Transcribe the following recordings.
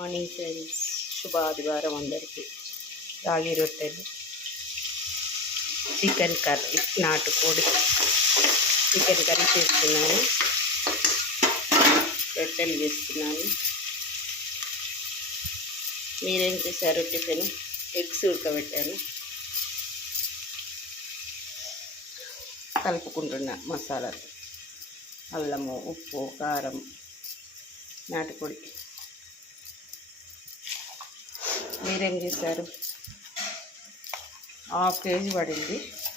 Morning friends శుభ ఆదివారం అందరికీ. రాగి రొట్టెలు చికెన్ కర్రీ నాటుకోడి చికెన్ కర్రీ చేస్తున్నాను. రొట్టెలు చేస్తున్నాను. మీరేం చేశారు టిఫిన్? ఎగ్స్ ఉడకబెట్టాను. కలుపుకుంటున్నా మసాలాలు. అల్లము ఉప్పు కారం నాటుకోడి. మీరేం చేశారు? హాఫ్ కేజీ పడింది.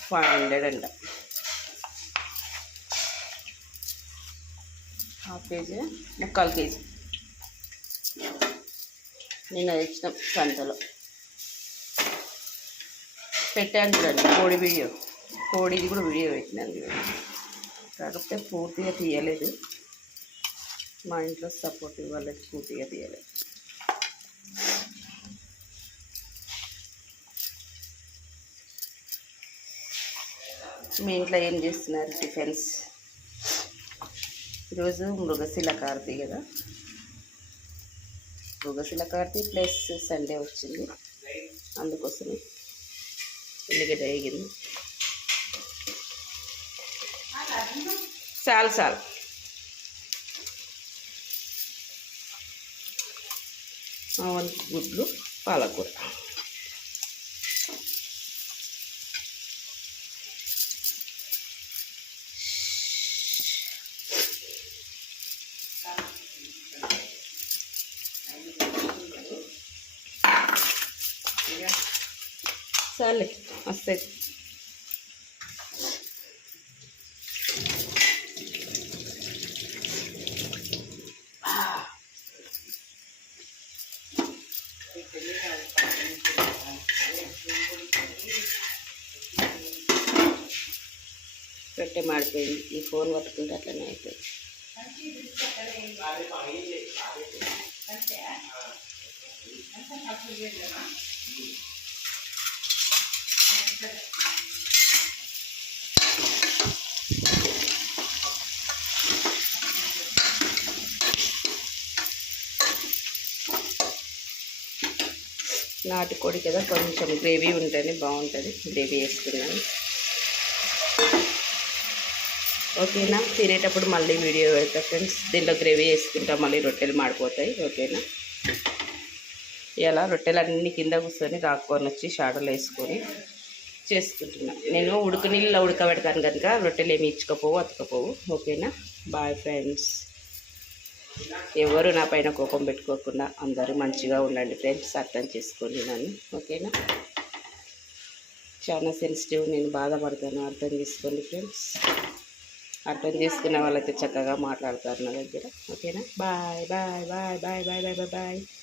ఫైవ్ హండ్రెడ్ అంట హాఫ్ కేజీ ముక్కాలు కేజీ. నిన్న తెచ్చినాం సంతలో. పెట్టాను చూడండి కోడి వీడియో. కోడిది కూడా వీడియో పెట్టినాను చూడండి. కాకపోతే పూర్తిగా తీయలేదు. మా ఇంట్లో సపోర్ట్ ఇవ్వాలి పూర్తిగా తీయలేదు. మీ ఇంట్లో ఏం చేస్తున్నారు టిఫిన్స్? ఈరోజు మృగశిల కార్తీ కదా. మృగశిల కార్తీ ప్లస్ సండే వచ్చింది. అందుకోసమే ఉల్లిగడ్డ వేగింది చాలు చాలు. గుడ్లు పాలకూర. చాలే వస్తాయి పెట్టే మాడిపోయింది ఈ ఫోన్ పట్టుకుంటే అట్లనే అవుతుంది నాటుకోడి కదా కొంచెం గ్రేవీ ఉంటేనే బాగుంటుంది. గ్రేవీ వేసుకున్నాను ఓకేనా? తినేటప్పుడు మళ్ళీ వీడియో పెడతా ఫ్రెండ్స్. దీనిలో గ్రేవీ వేసుకుంటా మళ్ళీ రొట్టెలు మాడిపోతాయి. ఓకేనా? ఇలా రొట్టెలు అన్నీ కింద కూర్చొని రాక్కొని వచ్చి షాడలు వేసుకొని చేసుకుంటున్నా నేను ఉడుకు నీళ్ళలో ఉడకబెడతాను కనుక రొట్టెలు ఏమి ఇచ్చుకపోవు అతకపోవు. ఓకేనా? Bye friends. ఎవరు నా పైన కోపం పెట్టుకోకుండా అందరూ మంచిగా ఉండండి ఫ్రెండ్స్ అర్థం చేసుకోండి నన్ను. ఓకేనా? చాలా సెన్సిటివ్ నేను బాధపడతాను. అర్థం చేసుకోండి ఫ్రెండ్స్. అర్థం చేసుకున్న వాళ్ళైతే చక్కగా మాట్లాడతారు నా దగ్గర. ఓకేనా? Bye bye bye bye bye bye bye bye.